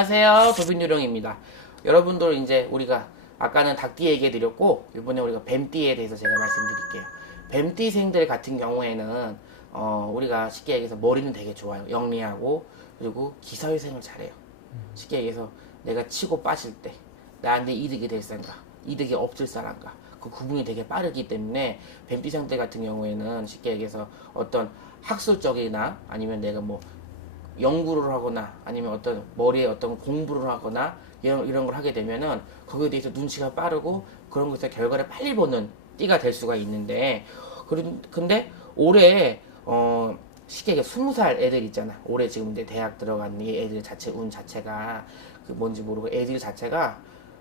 안녕하세요. 도빈유령입니다. 여러분들 이제 우리가 아까는 닭띠 얘기해 드렸고 이번에 우리가 뱀띠에 대해서 제가 말씀드릴게요. 뱀띠생들 같은 경우에는 우리가 쉽게 얘기해서 머리는 되게 좋아요. 영리하고 그리고 기사회생을 잘해요. 쉽게 얘기해서 내가 치고 빠질 때 나한테 이득이 될 사람과 이득이 없을 사람과 그 구분이 되게 빠르기 때문에 뱀띠생들 같은 경우에는 쉽게 얘기해서 어떤 학술적이나 아니면 내가 뭐 연구를 하거나 아니면 어떤 머리에 어떤 공부를 하거나 이런 걸 하게 되면은 거기에 대해서 눈치가 빠르고 그런 것에서 결과를 빨리 보는 띠가 될 수가 있는데 근데 올해 쉽게 얘기해 20살 애들 있잖아. 올해 지금 이제 대학 들어간 이 애들 자체 운 자체가 그 뭔지 모르고 애들 자체가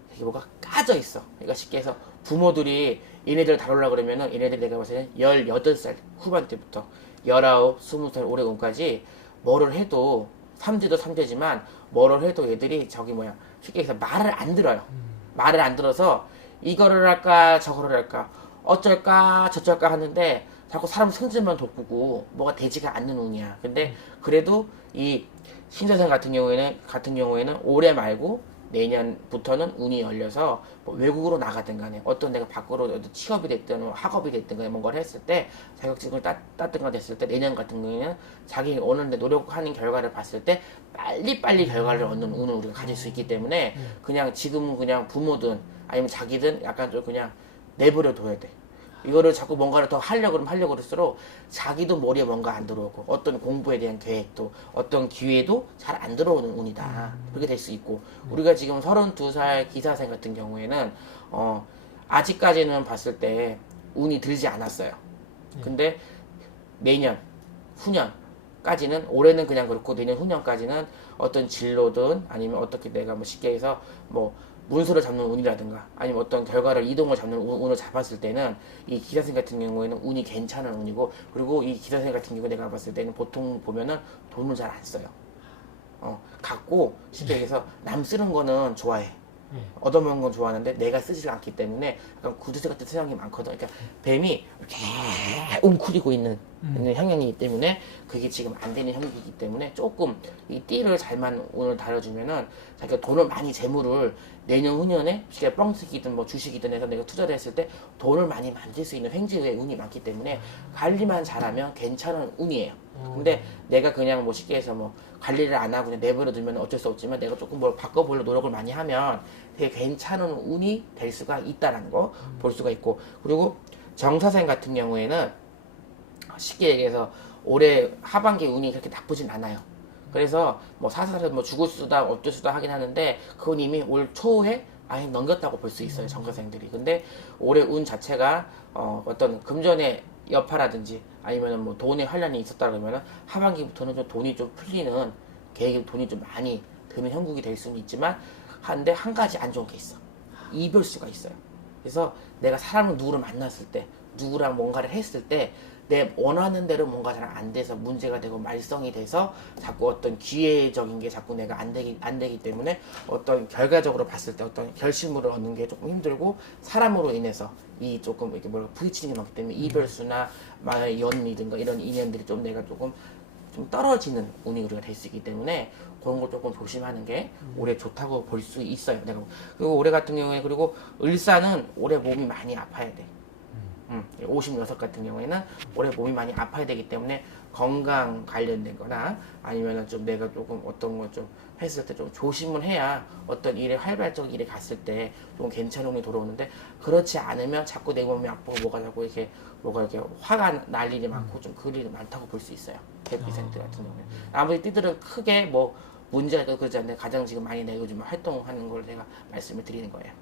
되게 뭐가 까져 있어. 그러니까 쉽게 해서 부모들이 얘네들 다루려고 그러면은 얘네들 내가 봤을 때 18살 후반 때부터 19, 20살 올해 운까지 뭐를 해도 삼재도 삼재지만 뭐를 해도 얘들이 저기 뭐야 쉽게 해서 말을 안 들어요. 말을 안 들어서 이거를 할까 저거를 할까 어쩔까 저쩔까 하는데 자꾸 사람 성질만 돋구고 뭐가 되지가 않는 운이야. 근데 그래도 이 신사생 같은 경우에는 올해 말고 내년부터는 운이 열려서 뭐 외국으로 나가든 간에 어떤 내가 밖으로 취업이 됐든 학업이 됐든 간에 뭔가를 했을 때 자격증을 땄든가 됐을 때 내년 같은 경우에는 자기 오는데 노력하는 결과를 봤을 때 빨리빨리 결과를 얻는 운을 우리가 가질 수 있기 때문에 그냥 지금은 그냥 부모든 아니면 자기든 약간 좀 그냥 내버려 둬야 돼. 이거를 자꾸 뭔가를 더 하려고 그러면 하려고 그럴수록 자기도 머리에 뭔가 안 들어오고 어떤 공부에 대한 계획도 어떤 기회도 잘 안 들어오는 운이다. 그렇게 될 수 있고 우리가 지금 32살 기사생 같은 경우에는 아직까지는 봤을 때 운이 들지 않았어요. 근데 내년, 후년까지는 올해는 그냥 그렇고 내년 후년까지는 어떤 진로든 아니면 어떻게 내가 뭐 쉽게 해서 뭐 문서를 잡는 운이라든가 아니면 어떤 결과를 이동을 잡는 운을 잡았을 때는 이 기사생 같은 경우에는 운이 괜찮은 운이고 그리고 이 기사생 같은 경우 내가 봤을 때는 보통 보면은 돈을 잘 안 써요. 갖고 쉽게 얘기해서 남 쓰는 거는 좋아해. 얻어먹는 건 좋아하는데 내가 쓰지 않기 때문에 약간 구두쇠 같은 성향이 많거든. 그러니까 뱀이 이렇게 웅크리고 있는 형향이기 때문에 그게 지금 안 되는 형이기 때문에 조금 이 띠를 잘만 운을 다뤄주면은 자기가 돈을 많이 재물을 내년 후년에 쉽게 뻥튀기든 뭐 주식이든 해서 내가 투자를 했을 때 돈을 많이 만들 수 있는 횡재의 운이 많기 때문에 관리만 잘하면 괜찮은 운이에요. 근데 내가 그냥 뭐 쉽게 해서 뭐 관리를 안 하고 그냥 내버려 두면 어쩔 수 없지만 내가 조금 뭘 바꿔보려 노력을 많이 하면 되게 괜찮은 운이 될 수가 있다라는 거 볼 수가 있고 그리고 정사생 같은 경우에는 쉽게 얘기해서 올해 하반기 운이 그렇게 나쁘진 않아요. 그래서 뭐 사사를 뭐 죽을 수다 어쩔 수다 하긴 하는데 그건 이미 올 초에 아예 넘겼다고 볼 수 있어요. 정사생들이. 근데 올해 운 자체가 어떤 금전의 여파라든지 아니면 뭐 돈의 환란이 있었다 그러면은 하반기부터는 좀 돈이 좀 풀리는 계획이 돈이 좀 많이 드는 형국이 될 수는 있지만 한데 한 가지 안 좋은 게 있어. 이별수가 있어요. 그래서 내가 사람을 누구를 만났을 때 누구랑 뭔가를 했을 때 내 원하는 대로 뭔가 잘 안 돼서 문제가 되고 말썽이 돼서 자꾸 어떤 기회적인 게 자꾸 내가 안 되기 때문에 어떤 결과적으로 봤을 때 어떤 결실물을 얻는 게 조금 힘들고 사람으로 인해서 이 조금 이렇게 뭐랄까 부딪히는 게 많기 때문에 이별수나 연이든가 이런 인연들이 좀 내가 조금 좀 떨어지는 운이 우리가 될 수 있기 때문에 그런 걸 조금 조심하는 게 올해 좋다고 볼 수 있어요. 내가 그리고 올해 같은 경우에 그리고 을사는 올해 몸이 많이 아파야 돼. 56 같은 경우에는 올해 몸이 많이 아파야 되기 때문에 건강 관련된 거나 아니면은 좀 내가 조금 어떤 걸 좀 했을 때 좀 조심을 해야 어떤 일에 활발적 일에 갔을 때 좀 괜찮은 운이 돌아오는데 그렇지 않으면 자꾸 내 몸이 아프고 뭐가 이렇게 화가 날 일이 많고 좀 그럴 일이 많다고 볼 수 있어요. 뱀띠생들 같은 경우는 아무리 띠들은 크게 뭐 문제가 있고 그러지 않는데 가장 지금 많이 내가 요즘 활동하는 걸 제가 말씀을 드리는 거예요.